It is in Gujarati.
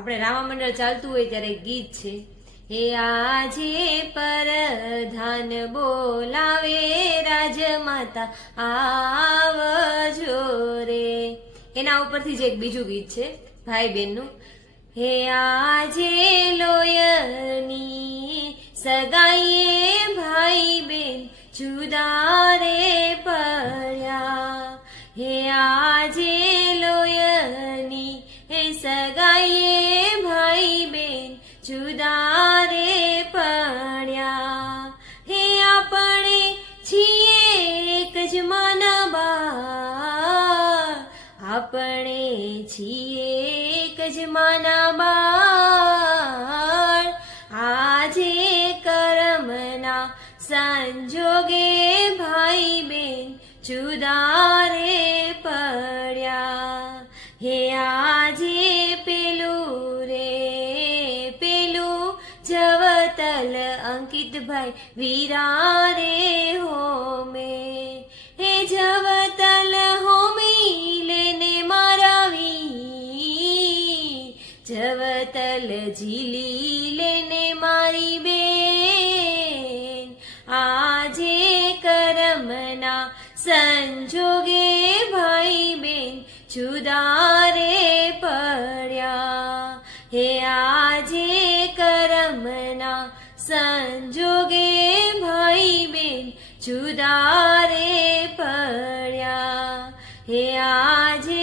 આપણે રામા મંડળ ચાલતું હોય ત્યારે એક ગીત છે, હે આજે પરધાન બોલાવે રાજમાતા આવજો રે. એના ઉપરથી જ એક બીજું ગીત છે ભાઈ બહેનનું, હે આજે લોયની સગાઈએ ભાઈ બેન જુદા રે પડ્યા. હે આજે લોયની હે સગાઈએ ભાઈ બેન જુદા રે પડ્યા. હે આપણે છીએ એક જ માના બાળ, આપણે છીએ એક જ માના બાળ. આજે કરમના સંજોગે ભાઈ બેન જુદા રે પડ્યા. હે આજે પેલું જવતલ અંકિતભાઈ વીરા રે હોમે. હે જવતલ હોમી લેને મારાવી, જવતલ ઝીલી લેને મારી બેન. આજે કરમના સંજોગે ભાઈ બેન જુદા રે પડ્યા. હે આજે કરમના સંજોગે ભાઈ બેન જુદા રે પડ્યા. હે આજે